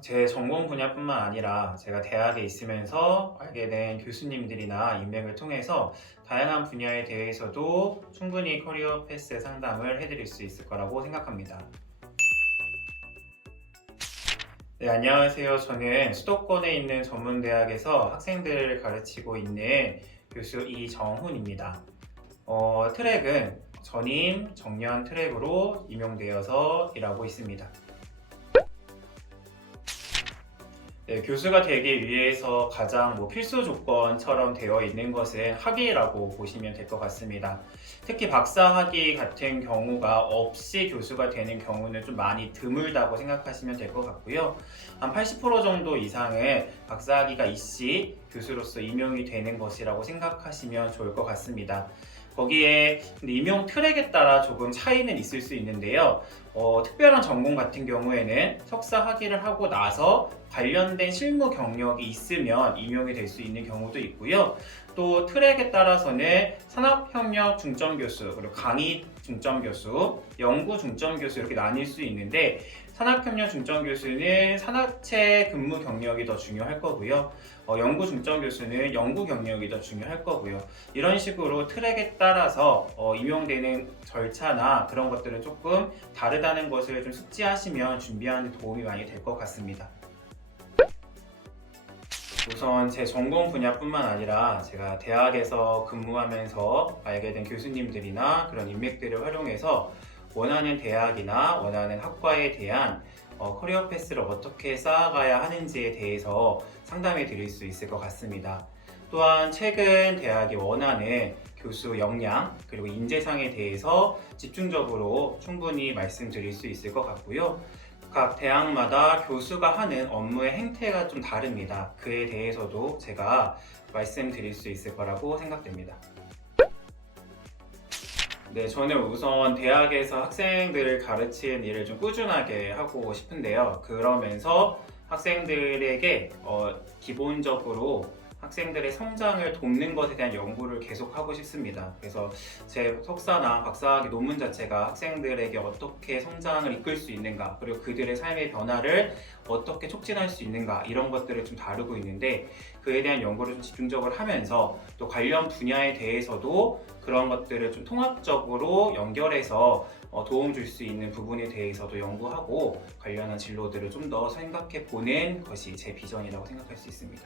제 전공 분야뿐만 아니라 제가 대학에 있으면서 알게 된 교수님들이나 인맥을 통해서 다양한 분야에 대해서도 충분히 커리어 패스 상담을 해드릴 수 있을 거라고 생각합니다. 네, 안녕하세요. 저는 수도권에 있는 전문대학에서 학생들을 가르치고 있는 교수 이정훈입니다. 어, 트랙은 전임 정년 트랙으로 임용되어서 일하고 있습니다. 네, 교수가 되기 위해서 가장 뭐 필수 조건처럼 되어 있는 것은 학위라고 보시면 될 것 같습니다. 특히 박사 학위 같은 경우가 없이 교수가 되는 경우는 좀 많이 드물다고 생각하시면 될 것 같고요. 한 80% 정도 이상은 박사 학위가 있이 교수로서 임용이 되는 것이라고 생각하시면 좋을 것 같습니다. 거기에 임용 트랙에 따라 조금 차이는 있을 수 있는데요. 어, 특별한 전공 같은 경우에는 석사 학위를 하고 나서 관련된 실무 경력이 있으면 임용이 될 수 있는 경우도 있고요. 또 트랙에 따라서는 산업협력 중점 교수, 그리고 강의 중점 교수, 연구 중점 교수 이렇게 나뉠 수 있는데 산업협력 중점 교수는 산업체 근무 경력이 더 중요할 거고요. 어, 연구 중점 교수는 연구 경력이 더 중요할 거고요. 이런 식으로 트랙에 따라서 어, 임용되는 절차나 그런 것들은 조금 다르다는 것을 좀 숙지하시면 준비하는 데 도움이 많이 될 것 같습니다. 우선 제 전공 분야뿐만 아니라 제가 대학에서 근무하면서 알게 된 교수님들이나 그런 인맥들을 활용해서 원하는 대학이나 원하는 학과에 대한 어, 커리어 패스를 어떻게 쌓아가야 하는지에 대해서 상담해 드릴 수 있을 것 같습니다. 또한 최근 대학이 원하는 교수 역량 그리고 인재상에 대해서 집중적으로 충분히 말씀드릴 수 있을 것 같고요. 각 대학마다 교수가 하는 업무의 행태가 좀 다릅니다. 그에 대해서도 제가 말씀드릴 수 있을 거라고 생각됩니다. 네, 저는 우선 대학에서 학생들을 가르치는 일을 좀 꾸준하게 하고 싶은데요. 그러면서 학생들에게 어, 기본적으로 학생들의 성장을 돕는 것에 대한 연구를 계속하고 싶습니다. 그래서 제 석사나 박사학위 논문 자체가 학생들에게 어떻게 성장을 이끌 수 있는가, 그리고 그들의 삶의 변화를 어떻게 촉진할 수 있는가, 이런 것들을 좀 다루고 있는데, 그에 대한 연구를 좀 집중적으로 하면서 또 관련 분야에 대해서도 그런 것들을 좀 통합적으로 연결해서 어, 도움 줄 수 있는 부분에 대해서도 연구하고 관련한 진로들을 좀 더 생각해 보는 것이 제 비전이라고 생각할 수 있습니다.